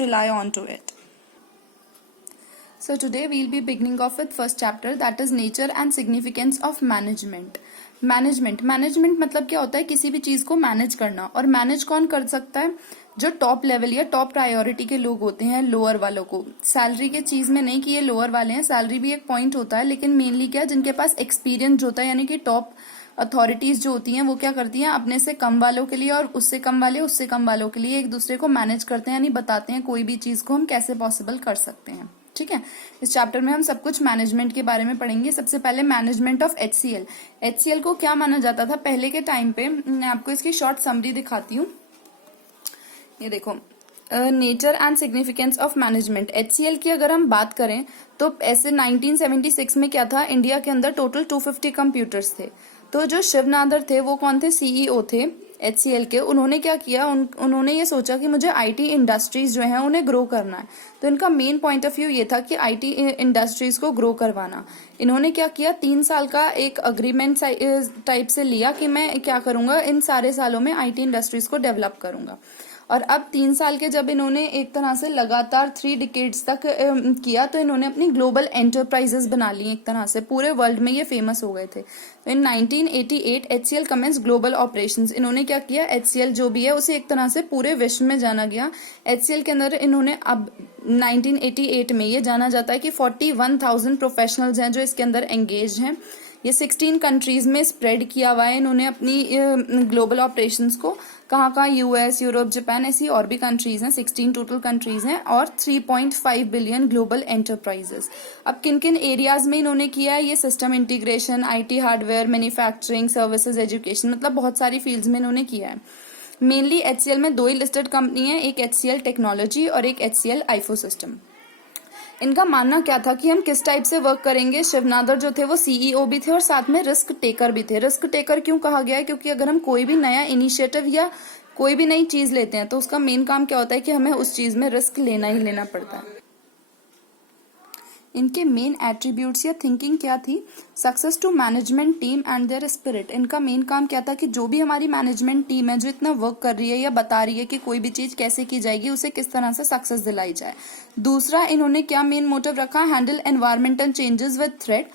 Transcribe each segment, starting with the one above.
rely on to it. So today we'll be beginning off with first chapter, that is nature and significance of management. Management मतलब क्या होता है, किसी भी चीज को मैनेज करना। और मैनेज कौन कर सकता है, जो टॉप लेवल या टॉप प्रायोरिटी के लोग होते हैं, लोअर वालों को। सैलरी के चीज में नहीं कि ये लोअर वाले हैं, सैलरी भी एक पॉइंट होता है, लेकिन मेनली क्या, जिनके पास एक्सपीरियंस होता है, यानी कि टॉप अथॉरिटीज जो होती हैं वो क्या करती हैं, अपने से कम वालों के लिए और उससे कम वाले उससे कम वालों के लिए एक दूसरे को मैनेज करते हैं, यानी बताते हैं कोई भी चीज को हम कैसे पॉसिबल कर सकते हैं। ठीक है, इस चैप्टर में हम सब कुछ मैनेजमेंट के बारे में पढ़ेंगे। सबसे पहले मैनेजमेंट ऑफ HCL। HCL को क्या माना जाता था पहले के टाइम पे, मैं आपको इसकी शॉर्ट समरी दिखाती हूँ। ये देखो, nature and significance of management. HCL की अगर हम बात करें तो ऐसे 1976 में क्या था, इंडिया के अंदर टोटल 250 कंप्यूटर्स थे। तो जो शिव नादर थे वो कौन थे, CEO थे HCL के। उन्होंने क्या किया, उन्होंने ये सोचा कि मुझे IT इंडस्ट्रीज जो है उन्हें ग्रो करना है। तो इनका मेन पॉइंट ऑफ व्यू ये था कि IT इंडस्ट्रीज को ग्रो करवाना। इन्होंने क्या किया, 3 साल का एक अग्रीमेंट टाइप से लिया कि मैं क्या करूंगा, इन सारे सालों में IT इंडस्ट्रीज को डेवलप करूंगा। और अब 3 साल के जब इन्होंने एक तरह से लगातार 3 डिकेड्स तक किया, तो इन्होंने अपनी ग्लोबल एंटरप्राइजेस बना ली। एक तरह से पूरे वर्ल्ड में ये फेमस हो गए थे। तो इन 1988 HCL कमेंस ग्लोबल ऑपरेशंस। इन्होंने क्या किया, HCL जो भी है उसे एक तरह से पूरे विश्व में जाना गया। HCL के अंदर इन्होंने अब 1988 में ये जाना जाता है कि 41,000 प्रोफेशनल्स हैं जो इसके अंदर एंगेज हैं। ये 16 कंट्रीज में स्प्रेड किया हुआ है इन्होंने अपनी ग्लोबल ऑपरेशंस को। कहाँ US, यूरोप, जापान, ऐसी और भी कंट्रीज हैं, 16 टोटल कंट्रीज हैं और 3.5 बिलियन ग्लोबल एंटरप्राइजेस। अब किन किन एरियाज में इन्होंने किया है, ये system integration, IT hardware, manufacturing, services, education, मतलब बहुत सारी फील्ड्स में इन्होंने किया है। मेनली HCL में 2 ही लिस्टेड कंपनी है, एक HCL टेक्नोलॉजी और एक HCL आईफो सिस्टम। इनका मानना क्या था कि हम किस टाइप से वर्क करेंगे। शिव नादर जो थे वो CEO भी थे और साथ में रिस्क टेकर भी थे। रिस्क टेकर क्यों कहा गया है, क्योंकि अगर हम कोई भी नया इनिशिएटिव या कोई भी नई चीज लेते हैं तो उसका मेन काम क्या होता है कि हमें उस चीज में रिस्क लेना ही लेना पड़ता है। इनके मेन एट्रीब्यूट्स या थिंकिंग क्या थी, success to management team and their spirit. इनका मेन काम क्या था कि जो भी हमारी मैनेजमेंट टीम है जो इतना वर्क कर रही है या बता रही है कि कोई भी चीज कैसे की जाएगी, उसे किस तरह से सक्सेस दिलाई जाए। दूसरा, इन्होंने क्या मेन मोटिव रखा, handle environmental changes with threat.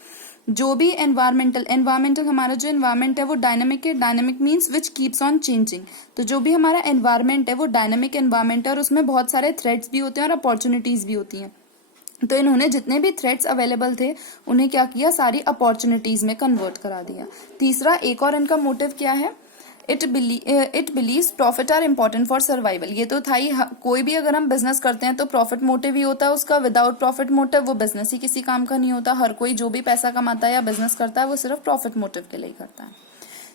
जो भी एनवायरमेंटल हमारा जो एनवायरमेंट है वो डायनेमिक है। Dynamic means which keeps on changing. तो जो भी हमारा एनवायरमेंट है वो डायनेमिक एनवायरमेंट है और उसमें बहुत सारे थ्रेट्स भी होते हैं और अपॉर्चुनिटीज भी होती हैं। तो इन्होंने जितने भी थ्रेट्स अवेलेबल थे उन्हें क्या किया, सारी अपॉर्चुनिटीज में कन्वर्ट करा दिया। तीसरा, एक और इनका मोटिव क्या है, it believes profit are important for survival. ये तो था ही, कोई भी अगर हम बिजनेस करते हैं तो प्रॉफिट मोटिव ही होता है उसका। विदाउट प्रॉफिट मोटिव वो बिजनेस ही किसी काम का नहीं होता। हर कोई जो भी पैसा कमाता है या बिजनेस करता है वो सिर्फ प्रॉफिट मोटिव के लिए करता है।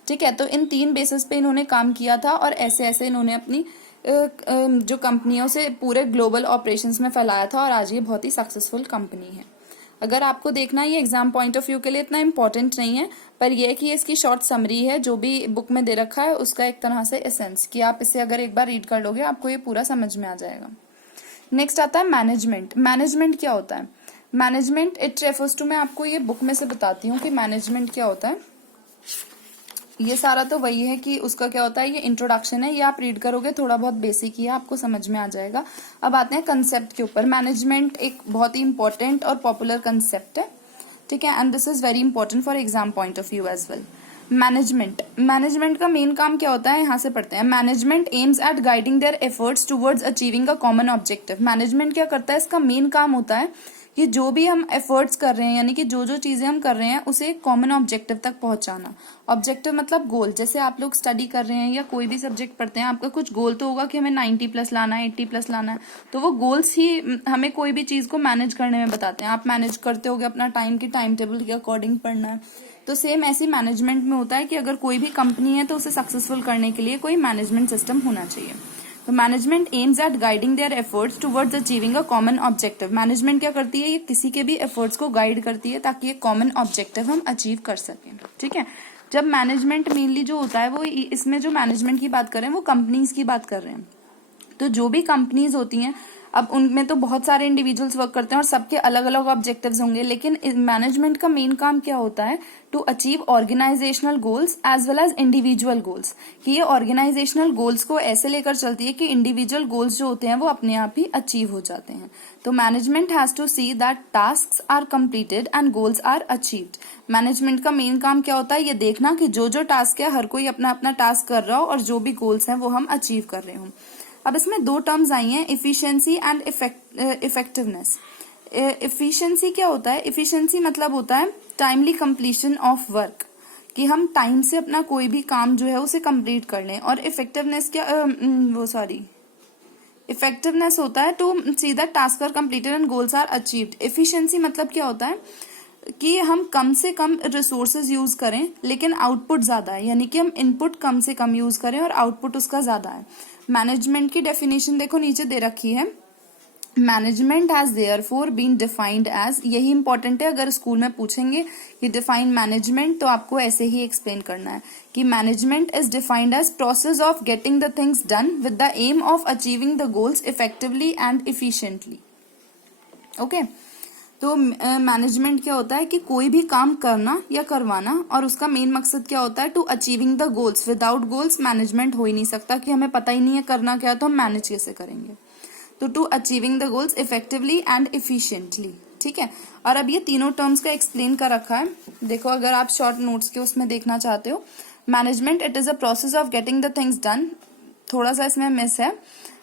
ठीक है, तो इन 3 बेसिस पे इन्होंने काम किया था और ऐसे ऐसे इन्होंने अपनी जो कंपनियों से पूरे ग्लोबल ऑपरेशंस में फैलाया था और आज ये बहुत ही सक्सेसफुल कंपनी है। अगर आपको देखना, ये एग्जाम पॉइंट ऑफ व्यू के लिए इतना इंपॉर्टेंट नहीं है, पर यह कि इसकी शॉर्ट समरी है जो भी बुक में दे रखा है उसका एक तरह से एसेंस, कि आप इसे अगर एक बार रीड कर लोगे आपको ये पूरा समझ में आ जाएगा। नेक्स्ट आता है मैनेजमेंट। मैनेजमेंट क्या होता है, मैनेजमेंट इट रेफर्स टू, मैं आपको ये बुक में से बताती हूँ कि मैनेजमेंट क्या होता है। ये सारा तो वही है कि उसका क्या होता है, ये इंट्रोडक्शन है, ये आप रीड करोगे, थोड़ा बहुत बेसिक ही है, आपको समझ में आ जाएगा। अब आते हैं कंसेप्ट के ऊपर। मैनेजमेंट एक बहुत ही इंपॉर्टेंट और पॉपुलर कंसेप्ट है, ठीक है, and this is very important for exam point of view as well. Management का मेन काम क्या होता है, यहाँ से पढ़ते हैं। Management aims at guiding their efforts towards achieving a common objective. Management क्या करता है, इसका मेन काम होता है कि जो भी हम एफर्ट्स कर रहे हैं, यानी कि जो जो चीजें हम कर रहे हैं उसे एक कॉमन ऑब्जेक्टिव तक पहुंचाना। ऑब्जेक्टिव मतलब गोल। जैसे आप लोग स्टडी कर रहे हैं या कोई भी सब्जेक्ट पढ़ते हैं, आपका कुछ गोल तो होगा कि हमें 90+ लाना है, 80+ लाना है। तो वो गोल्स ही हमें कोई भी चीज को मैनेज करने में बताते हैं। आप मैनेज करते होगे अपना टाइम की टाइम टेबल के अकॉर्डिंग पढ़ना है, तो सेम ऐसी मैनेजमेंट में होता है कि अगर कोई भी कंपनी है तो उसे सक्सेसफुल करने के लिए कोई मैनेजमेंट सिस्टम होना चाहिए। तो management aims at guiding their efforts towards achieving a common objective. Management क्या करती है, ये किसी के भी एफर्ट्स को गाइड करती है ताकि ये कॉमन ऑब्जेक्टिव हम अचीव कर सकें। ठीक है, जब मैनेजमेंट मेनली जो होता है वो इसमें जो मैनेजमेंट की बात कर रहे हैं वो कंपनीज की बात कर रहे हैं। तो जो भी कंपनीज होती हैं, अब उनमें तो बहुत सारे इंडिविजुअल्स वर्क करते हैं और सबके अलग अलग ऑब्जेक्टिव्स होंगे, लेकिन मैनेजमेंट का मेन काम क्या होता है, to achieve organisational goals as well as individual goals, कि ये ऑर्गेनाइजेशनल गोल्स को ऐसे लेकर चलती है कि इंडिविजुअल गोल्स जो होते हैं वो अपने आप ही अचीव हो जाते हैं। तो management has to see that tasks are completed and goals are achieved. Management का मेन काम क्या होता है, ये देखना कि जो जो टास्क है हर कोई अपना अपना टास्क कर रहा हो और जो भी गोल्स हैं वो हम अचीव कर रहे हो। अब इसमें दो टर्म्स आई हैं, इफिशिएंसी एंड इफेक्टिवनेस। इफिशिएंसी क्या होता है, इफिशिएंसी मतलब होता है टाइमली कंप्लीशन ऑफ वर्क, कि हम टाइम से अपना कोई भी काम जो है उसे कंप्लीट कर लें। और इफेक्टिवनेस क्या इफेक्टिवनेस होता है to see that task are completed and goals are achieved. Efficiency मतलब क्या होता है कि हम कम से कम रिसोर्सेज यूज करें लेकिन आउटपुट ज्यादा है, यानी कि हम इनपुट कम से कम यूज करें और आउटपुट उसका ज्यादा है। मैनेजमेंट की डेफिनेशन देखो नीचे दे रखी है, management has therefore been defined as, यही इंपॉर्टेंट है, अगर स्कूल में पूछेंगे कि डिफाइन मैनेजमेंट तो आपको ऐसे ही एक्सप्लेन करना है कि management is defined as process of getting the things done with the aim of achieving the goals effectively and efficiently. Okay, तो मैनेजमेंट क्या होता है कि कोई भी काम करना या करवाना, और उसका मेन मकसद क्या होता है, to achieving the goals. Without goals management हो ही नहीं सकता, कि हमें पता ही नहीं है करना क्या तो हम मैनेज कैसे करेंगे। तो to achieving the goals effectively and efficiently, ठीक है। और अब ये तीनों टर्म्स का एक्सप्लेन कर रखा है, देखो अगर आप शॉर्ट नोट्स के उसमें देखना चाहते हो। Management it is a process of getting the things done, थोड़ा सा इसमें मिस है,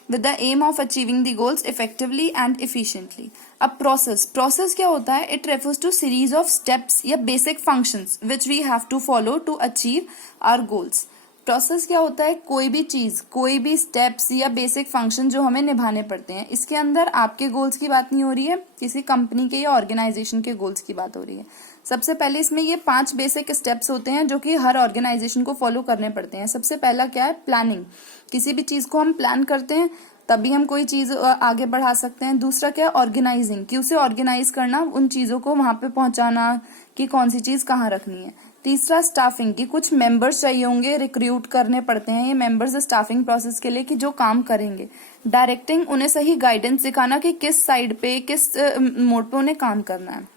with the aim of achieving the goals effectively and efficiently। अब प्रोसेस क्या होता है, it refers to series of steps या basic functions which we have to follow to achieve our goals। Process क्या होता है, कोई भी चीज, कोई भी स्टेप्स या बेसिक फंक्शन जो हमें निभाने पड़ते हैं। इसके अंदर आपके गोल्स की बात नहीं हो रही है, किसी कंपनी के या ऑर्गेनाइजेशन के गोल्स की बात हो रही है। सबसे पहले इसमें ये 5 बेसिक स्टेप्स होते हैं जो कि हर ऑर्गेनाइजेशन को फॉलो करने पड़ते हैं। सबसे पहला क्या है, प्लानिंग, किसी भी चीज को हम प्लान करते हैं तभी हम कोई चीज आगे बढ़ा सकते हैं। दूसरा क्या है, ऑर्गेनाइजिंग, कि उसे ऑर्गेनाइज करना, उन चीजों को वहां पे पहुंचाना कि कौन सी चीज कहाँ रखनी है। तीसरा स्टाफिंग, कि कुछ मेंबर्स चाहिए होंगे, रिक्रूट करने पड़ते हैं ये मेंबर्स स्टाफिंग प्रोसेस के लिए कि जो काम करेंगे। डायरेक्टिंग, उन्हें सही गाइडेंस सिखाना कि किस साइड पे, किस मोड पे उन्हें काम करना है।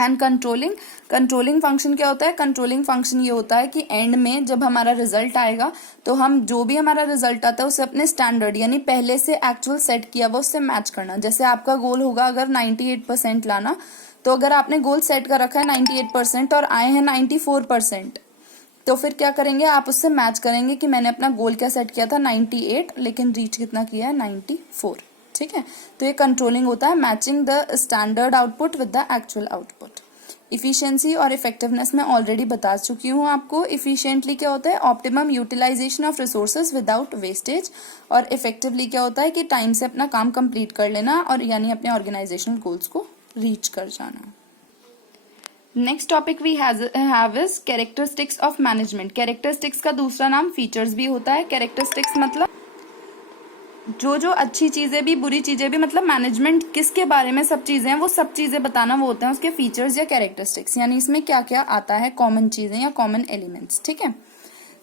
एंड कंट्रोलिंग फंक्शन क्या होता है, कंट्रोलिंग फंक्शन ये होता है कि एंड में जब हमारा रिजल्ट आएगा तो हम जो भी हमारा रिजल्ट आता है उसे अपने स्टैंडर्ड यानी पहले से एक्चुअल सेट किया हुआ उससे मैच करना। जैसे आपका गोल होगा अगर 98% लाना, तो अगर आपने गोल सेट कर रखा है 98% और आए हैं 94%, तो फिर क्या करेंगे, आप उससे मैच करेंगे कि मैंने अपना गोल क्या सेट किया था 98, लेकिन रीच कितना किया है 94, ठीक है। तो ये कंट्रोलिंग होता है, matching the standard output with the actual output. Efficiency और इफेक्टिवनेस में ऑलरेडी बता चुकी हूँ आपको। इफिशिएंटली क्या होता है, optimum utilisation of resources without wastage, और इफेक्टिवली क्या होता है कि टाइम से अपना काम कंप्लीट कर लेना, और यानी अपने ऑर्गेनाइजेशनल गोल्स को रीच कर जाना। Next topic we have is characteristics of management. Characteristics का दूसरा नाम फीचर्स भी होता है। कैरेक्टरिस्टिक्स मतलब जो अच्छी चीजें भी बुरी चीजें भी, मतलब मैनेजमेंट किसके बारे में सब चीजें हैं वो सब चीजें बताना, वो होते हैं उसके फीचर्स या कैरेक्टरिस्टिक्स, यानी इसमें क्या क्या आता है, कॉमन चीजें या कॉमन एलिमेंट्स, ठीक है।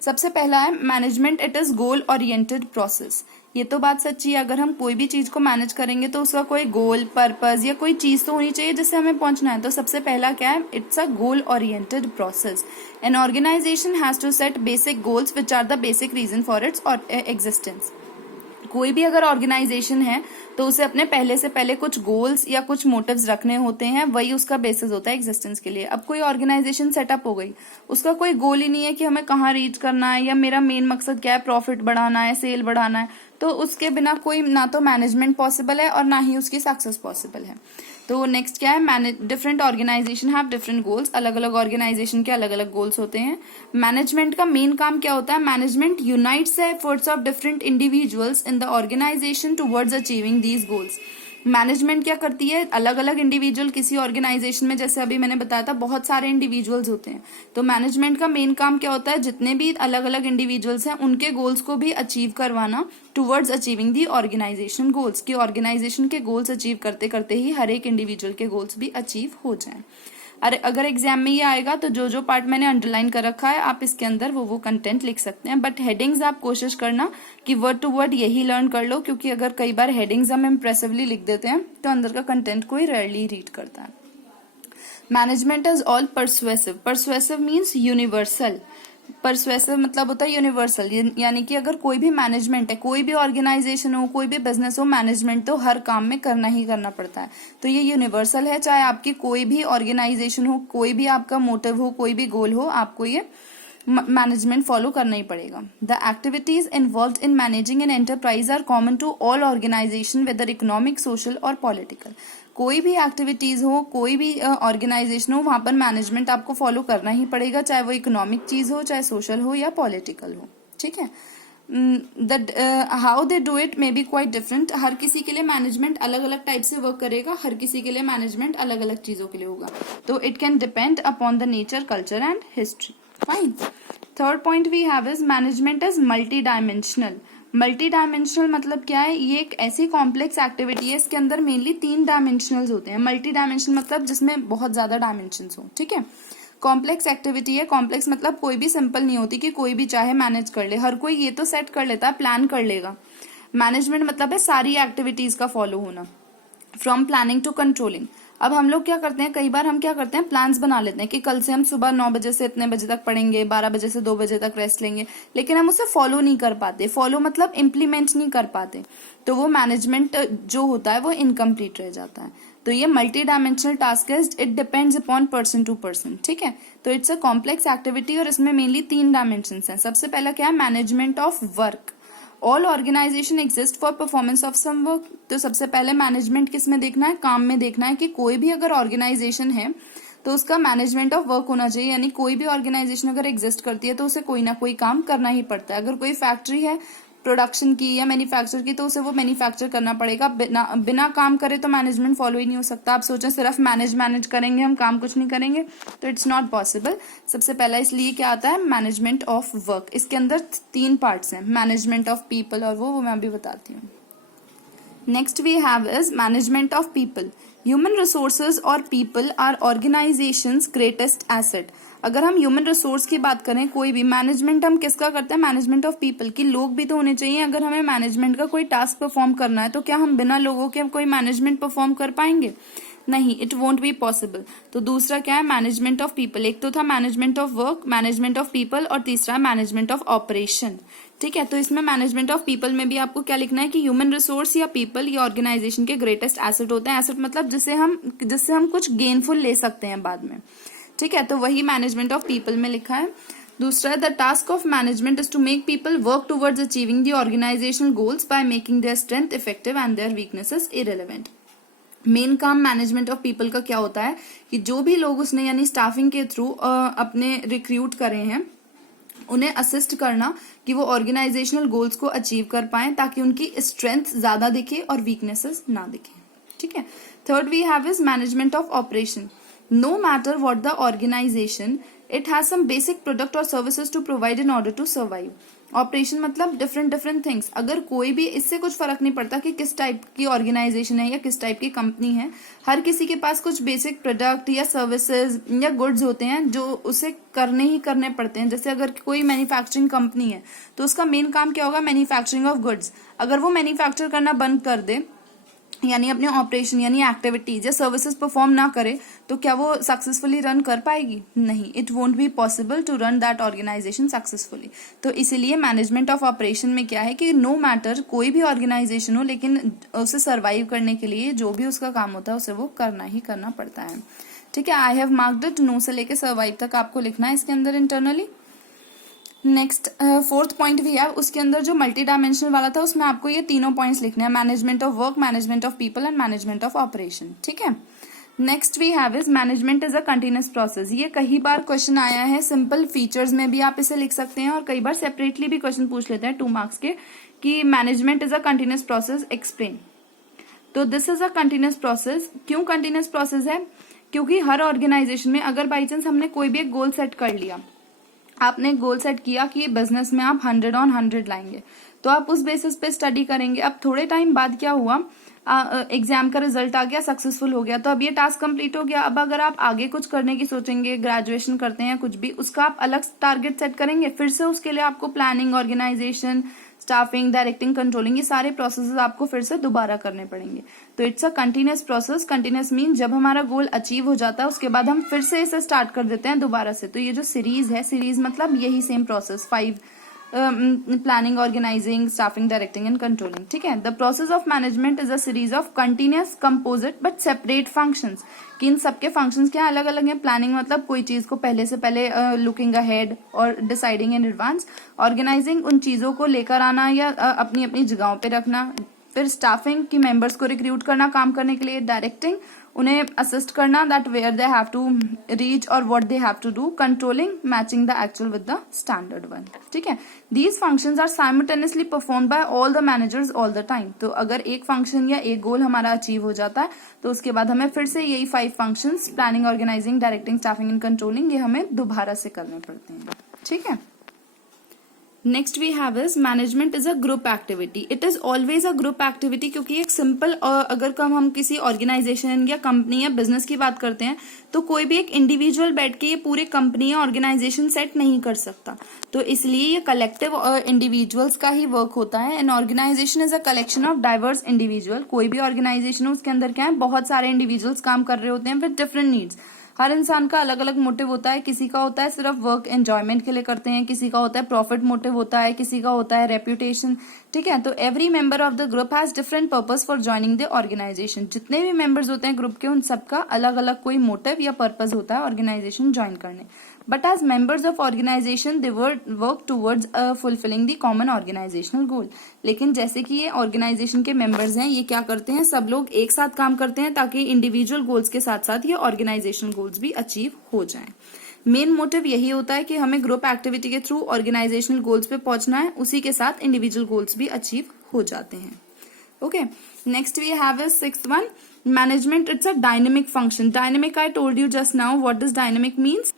सबसे पहला है management, it is goal oriented process. ये तो बात सच्ची है, अगर हम कोई भी चीज को मैनेज करेंगे तो उसका कोई गोल, पर्पस या कोई चीज तो होनी चाहिए जिससे हमें पहुंचना है। तो सबसे पहला क्या है, it's a goal oriented process. An organisation has to set basic goals which are the basic reason for its existence. कोई भी अगर ऑर्गेनाइजेशन है तो उसे अपने पहले से पहले कुछ गोल्स या कुछ मोटिव्स रखने होते हैं, वही उसका बेसिस होता है एग्जिस्टेंस के लिए। अब कोई ऑर्गेनाइजेशन सेटअप हो गई, उसका कोई गोल ही नहीं है कि हमें कहाँ रीच करना है या मेरा मेन मकसद क्या है, प्रॉफिट बढ़ाना है, सेल बढ़ाना है, तो उसके बिना कोई ना तो मैनेजमेंट पॉसिबल है और ना ही उसकी सक्सेस पॉसिबल है। तो नेक्स्ट क्या है, different organisation have different goals. अलग अलग ऑर्गेनाइजेशन के अलग अलग गोल्स होते हैं। मैनेजमेंट का मेन काम क्या होता है, management unites the efforts of different individuals in the organisation towards achieving these goals. Management क्या करती है, अलग अलग इंडिविजुअल किसी ऑर्गेनाइजेशन में, जैसे अभी मैंने बताया था बहुत सारे इंडिविजुअल्स होते हैं, तो मैनेजमेंट का मेन काम क्या होता है, जितने भी अलग अलग इंडिविजुअल्स हैं उनके गोल्स को भी अचीव करवाना टुवर्ड्स अचीविंग दी ऑर्गेनाइजेशन गोल्स, की ऑर्गेनाइजेशन के गोल्स अचीव करते करते ही हर एक इंडिविजुअल के गोल्स भी अचीव हो जाएं। अरे अगर एग्जाम में ये आएगा तो जो जो पार्ट मैंने अंडरलाइन कर रखा है आप इसके अंदर वो कंटेंट लिख सकते हैं, बट हेडिंग्स आप कोशिश करना कि वर्ड टू वर्ड यही लर्न कर लो, क्योंकि अगर कई बार हेडिंग्स हम इम्प्रेसिवली लिख देते हैं तो अंदर का कंटेंट कोई रेयरली रीड करता है। Management is all persuasive. Persuasive means universal. Persuasive मतलब होता है यूनिवर्सल, यानी कि अगर कोई भी मैनेजमेंट है, कोई भी ऑर्गेनाइजेशन हो, कोई भी बिजनेस हो, मैनेजमेंट तो हर काम में करना ही करना पड़ता है। तो ये यूनिवर्सल है, चाहे आपकी कोई भी ऑर्गेनाइजेशन हो, कोई भी आपका मोटिव हो, कोई भी गोल हो, आपको ये मैनेजमेंट फॉलो करना ही पड़ेगा। The activities involved in managing an enterprise are common to all organisation whether economic, social और पॉलिटिकल। कोई भी एक्टिविटीज हो, कोई भी ऑर्गेनाइजेशन हो, वहां पर मैनेजमेंट आपको फॉलो करना ही पड़ेगा, चाहे वो इकोनॉमिक चीज हो, चाहे सोशल हो या पॉलिटिकल हो। ठीक है। How they do it may be quite different. हर किसी के लिए मैनेजमेंट अलग अलग टाइप से वर्क करेगा, हर किसी के लिए मैनेजमेंट अलग अलग चीजों के लिए होगा। तो it can depend upon the nature, culture and history. Fine. Third point we have is management is multi dimensional. Multi dimensional मतलब क्या है? ये एक ऐसी कॉम्प्लेक्स एक्टिविटी है, इसके अंदर मेनली 3 डायमेंशनल्स होते हैं। मल्टी डायमेंशनल मतलब जिसमें बहुत ज्यादा डायमेंशंस हो। ठीक है। कॉम्प्लेक्स एक्टिविटी है। कॉम्प्लेक्स मतलब कोई भी सिंपल नहीं होती कि कोई भी चाहे मैनेज कर ले, हर कोई ये तो सेट कर लेता है, प्लान कर लेगा। मैनेजमेंट मतलब है सारी एक्टिविटीज का फॉलो होना, फ्रॉम प्लानिंग टू कंट्रोलिंग। अब हम लोग क्या करते हैं, कई बार हम क्या करते हैं, प्लान्स बना लेते हैं कि कल से हम सुबह 9 बजे से इतने बजे तक पढ़ेंगे, 12 बजे से 2 बजे तक रेस्ट लेंगे, लेकिन हम उसे फॉलो नहीं कर पाते। फॉलो मतलब इम्प्लीमेंट नहीं कर पाते, तो वो मैनेजमेंट जो होता है वो इनकम्प्लीट रह जाता है। तो ये मल्टी डायमेंशनल टास्क है, it depends upon person to person. ठीक है। तो इट्स अ कॉम्प्लेक्स एक्टिविटी और इसमें मेनली 3 डायमेंशन है। सबसे पहला क्या है? Management of work. All organisation exist for performance of some work. तो सबसे पहले मैनेजमेंट किस में देखना है? काम में देखना है कि कोई भी अगर ऑर्गेनाइजेशन है तो उसका मैनेजमेंट ऑफ वर्क होना चाहिए, यानी कोई भी ऑर्गेनाइजेशन अगर एग्जिस्ट करती है तो उसे कोई ना कोई काम करना ही पड़ता है। अगर कोई फैक्ट्री है प्रोडक्शन की या मैन्युफैक्चर की, तो उसे वो मैन्युफैक्चर करना पड़ेगा। बिना काम करे तो मैनेजमेंट फॉलो ही नहीं हो सकता। आप सोचें सिर्फ मैनेज करेंगे हम, काम कुछ नहीं करेंगे, तो इट्स नॉट पॉसिबल। सबसे पहला इसलिए क्या आता है? Management of work. इसके अंदर 3 पार्ट्स हैं, मैनेजमेंट ऑफ पीपल और वो मैं अभी बताती हूँ। Next we have is management of people. Human resources और people are organisations greatest asset. अगर हम ह्यूमन रिसोर्स की बात करें, कोई भी मैनेजमेंट हम किसका करते हैं? मैनेजमेंट ऑफ पीपल की। लोग भी तो होने चाहिए। अगर हमें मैनेजमेंट का कोई टास्क परफॉर्म करना है तो क्या हम बिना लोगों के कोई मैनेजमेंट परफॉर्म कर पाएंगे? नहीं, इट वोंट बी पॉसिबल। तो दूसरा क्या है? Management of people. एक तो था management of work, management of people, और तीसरा मैनेजमेंट ऑफ ऑपरेशन। ठीक है। तो इसमें मैनेजमेंट ऑफ पीपल में भी आपको क्या लिखना है कि ह्यूमन रिसोर्स या पीपल ये ऑर्गेनाइजेशन के ग्रेटेस्ट एसेट होते हैं। एसेट मतलब जिससे हम कुछ गेनफुल ले सकते हैं बाद में। ठीक है। तो वही मैनेजमेंट ऑफ पीपल में लिखा है। दूसरा है the task of management is to make people work towards achieving the organisational goals by making their strength effective and their weaknesses irrelevant. Main काम मैनेजमेंट ऑफ पीपल का क्या होता है कि जो भी लोग उसने यानी स्टाफिंग के थ्रू अपने रिक्रूट करे हैं, उन्हें असिस्ट करना कि वो ऑर्गेनाइजेशनल गोल्स को अचीव कर पाए, ताकि उनकी स्ट्रेंथ ज्यादा दिखे और वीकनेसेस ना दिखे। ठीक है। Third we have is management of operation. No matter what the organisation, it has some basic product और services to provide in order to survive. Operation मतलब डिफरेंट थिंग्स। अगर कोई भी, इससे कुछ फर्क नहीं पड़ता कि किस टाइप की ऑर्गेनाइजेशन है या किस टाइप की कंपनी है, हर किसी के पास कुछ बेसिक प्रोडक्ट या सर्विसेज या गुड्स होते हैं जो उसे करने ही करने पड़ते हैं। जैसे अगर कोई मैन्युफैक्चरिंग कंपनी है तो उसका मेन काम क्या होगा? Manufacturing of goods. अगर वो मैन्युफैक्चर करना बंद कर दे, यानी अपने ऑपरेशन यानी एक्टिविटीज या सर्विसेज परफॉर्म ना करे, तो क्या वो सक्सेसफुली रन कर पाएगी? नहीं, it won't be possible to run that organisation successfully. तो इसीलिए मैनेजमेंट ऑफ ऑपरेशन में क्या है कि नो मैटर कोई भी ऑर्गेनाइजेशन हो, लेकिन उसे सर्वाइव करने के लिए जो भी उसका काम होता है उसे वो करना ही करना पड़ता है। ठीक है। I have marked it. नो से लेके सर्वाइव तक आपको लिखना है इसके अंदर इंटरनली। नेक्स्ट फोर्थ पॉइंट भी है, उसके अंदर जो मल्टी डायमेंशनल वाला था उसमें आपको ये तीनों पॉइंट्स लिखने हैं, management of work, management of people and management of operation. ठीक है। Next we have is management is a continuous process. ये कई बार क्वेश्चन आया है, सिंपल फीचर्स में भी आप इसे लिख सकते हैं और कई बार सेपरेटली भी क्वेश्चन पूछ लेते हैं 2 मार्क्स के कि management is a continuous process, explain. तो this is a continuous process. क्यों कंटिन्यूअस प्रोसेस है? क्योंकि हर ऑर्गेनाइजेशन में अगर बाई चांस हमने कोई भी एक गोल सेट कर लिया, आपने एक गोल सेट किया कि बिजनेस में आप 100 on 100 लाएंगे, तो आप उस बेसिस पे स्टडी करेंगे। अब थोड़े टाइम बाद क्या हुआ, एग्जाम का रिजल्ट आ गया, सक्सेसफुल हो गया, तो अब ये टास्क कंप्लीट हो गया। अब अगर आप आगे कुछ करने की सोचेंगे, ग्रेजुएशन करते हैं कुछ भी, उसका आप अलग टारगेट सेट करेंगे, फिर से उसके लिए आपको planning, organisation, staffing, directing, controlling, ये सारे प्रोसेसेस आपको फिर से दोबारा करने पड़ेंगे। तो it's a continuous process. Continuous mean जब हमारा गोल अचीव हो जाता है उसके बाद हम फिर से इसे स्टार्ट कर देते हैं दोबारा से। तो ये जो सीरीज है, सीरीज मतलब यही same process, 5 planning, organising, staffing, directing and controlling. ठीक है। The process of management is a series of continuous, composite but separate functions. कि इन सबके फंक्शंस क्या अलग अलग हैं। प्लानिंग मतलब कोई चीज को पहले से पहले लुकिंग अहेड और डिसाइडिंग इन एडवांस। ऑर्गेनाइजिंग उन चीजों को लेकर आना या अपनी अपनी जगहों पे रखना। फिर स्टाफिंग की मेंबर्स को रिक्रूट करना काम करने के लिए। डायरेक्टिंग उन्हें असिस्ट करना, that where they have to reach और what they have to do. Controlling matching the actual with the standard one. ठीक है। These functions are simultaneously perform by all the managers all the time. तो अगर एक function या एक गोल हमारा achieve हो जाता है तो उसके बाद हमें फिर से यही 5 functions, planning, organising, directing, staffing and controlling, ये हमें दोबारा से करने पड़ते हैं। ठीक है। Next we have is management is a group activity. It is always a group activity, क्योंकि एक सिंपल, अगर हम किसी ऑर्गेनाइजेशन या कंपनी या बिजनेस की बात करते हैं तो कोई भी एक इंडिविजुअल बैठ के ये पूरे कंपनी या ऑर्गेनाइजेशन सेट नहीं कर सकता। तो इसलिए ये कलेक्टिव इंडिविजुअल्स का ही वर्क होता है। An organisation is a collection of diverse individual. कोई भी ऑर्गेनाइजेशन है उसके अंदर क्या है, बहुत सारे इंडिविजुअल्स काम कर रहे होते हैं विद डिफरेंट नीड्स। हर इंसान का अलग अलग मोटिव होता है। किसी का होता है सिर्फ वर्क एंजॉयमेंट के लिए करते हैं, किसी का होता है प्रॉफिट मोटिव होता है, किसी का होता है रेप्यूटेशन। ठीक है। तो every member of the group has different purpose for joining the organisation. जितने भी मेंबर्स होते हैं ग्रुप के, उन सबका अलग अलग कोई मोटिव या पर्पस होता है ऑर्गेनाइजेशन ज्वाइन करने। But as members of organisation they work towards fulfilling the common organisational goal. लेकिन जैसे कि ये ऑर्गेनाइजेशन के मेंबर्स हैं, ये क्या करते हैं, सब लोग एक साथ काम करते हैं ताकि इंडिविजुअल गोल्स के साथ साथ ये ऑर्गेनाइजेशनल गोल्स भी अचीव हो जाएं। मेन मोटिव यही होता है कि हमें ग्रुप एक्टिविटी के थ्रू ऑर्गेनाइजेशनल गोल्स पे पहुंचना है, उसी के साथ इंडिविजुअल गोल्स भी अचीव हो जाते हैं। Okay. Next we have is 6th one, management it's a dynamic function. Dynamic I told you just now, what does dynamic means?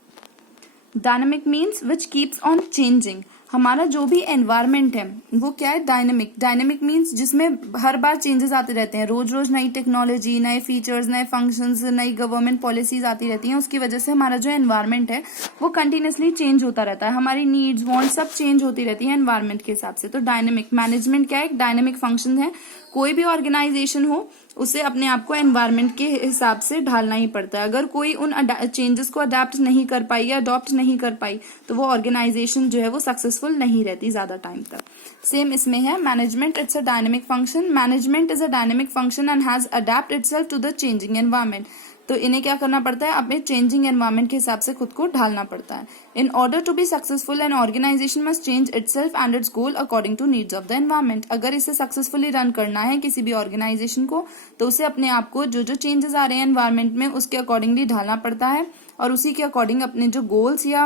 Dynamic means which keeps on changing. हमारा जो भी environment है वो क्या है, डायनेमिक। डायनेमिक मीन्स जिसमें हर बार changes आते रहते हैं, रोज रोज नई टेक्नोलॉजी, नए फीचर्स, नए फंक्शंस, नई गवर्नमेंट पॉलिसीज आती रहती हैं। उसकी वजह से हमारा जो एनवायरमेंट है वो कंटिन्यूसली चेंज होता रहता है। हमारी नीड्स, वांट्स सब चेंज होती रहती है एनवायरमेंट के हिसाब से। तो डायनेमिक मैनेजमेंट क्या है, एक डायनेमिक फंक्शन है। कोई भी ऑर्गेनाइजेशन हो उसे अपने आप को एनवायरमेंट के हिसाब से ढालना ही पड़ता है। अगर कोई उन चेंजेस को अडेप्ट नहीं कर पाई या अडॉप्ट नहीं कर पाई तो वो ऑर्गेनाइजेशन जो है वो सक्सेसफुल नहीं रहती ज्यादा टाइम तक। सेम इसमें है, management it's a dynamic function. Management is a dynamic function and has adapt itself to the changing environment. तो इन्हें क्या करना पड़ता है, अपने चेंजिंग एनवायरमेंट के हिसाब से खुद को ढालना पड़ता है। In order to be successful an organisation must change itself and its goal according to needs of the environment. अगर इसे सक्सेसफुली रन करना है किसी भी ऑर्गेनाइजेशन को तो उसे अपने आप को जो जो चेंजेस आ रहे हैं एनवायरमेंट में उसके अकॉर्डिंगली ढालना पड़ता है और उसी के अकॉर्डिंग अपने जो गोल्स या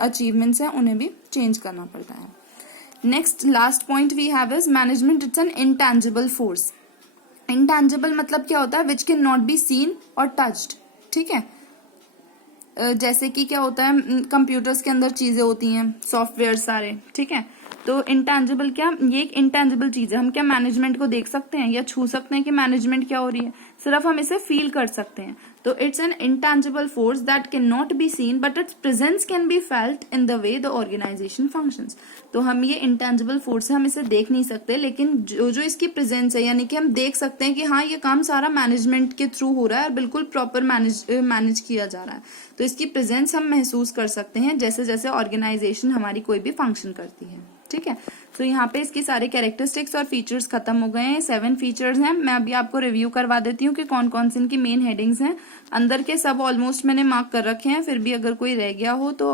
अचीवमेंट्स हैं उन्हें भी चेंज करना पड़ता है। Next last point we have is management it's an intangible force. Intangible मतलब क्या होता है, which can not be seen और टच्ड। ठीक है। जैसे कि क्या होता है, कंप्यूटर्स के अंदर चीजें होती हैं, सॉफ्टवेयर सारे। ठीक है। तो इंटैंजिबल क्या, ये एक इंटैंजिबल चीज है। हम क्या मैनेजमेंट को देख सकते हैं या छू सकते हैं कि मैनेजमेंट क्या हो रही है, सिर्फ हम इसे फील कर सकते हैं। तो it's an intangible force that can not be seen but its presence can be felt in the way the organisation functions. तो हम ये इंटैंजिबल फोर्स है, हम इसे देख नहीं सकते, लेकिन जो जो इसकी प्रेजेंस है यानी कि हम देख सकते हैं कि हाँ ये काम सारा मैनेजमेंट के थ्रू हो रहा है और बिल्कुल प्रॉपर मैनेज किया जा रहा है। तो इसकी प्रेजेंस हम महसूस कर सकते हैं जैसे जैसे ऑर्गेनाइजेशन हमारी कोई भी फंक्शन करती है। ठीक है। तो यहाँ पे इसकी सारे कैरेक्टरिस्टिक्स और फीचर्स खत्म हो गए हैं। 7 फीचर्स हैं। मैं अभी आपको रिव्यू करवा देती हूँ कि कौन कौन से इनकी मेन हेडिंग्स हैं। अंदर के सब ऑलमोस्ट मैंने मार्क कर रखे हैं, फिर भी अगर कोई रह गया हो तो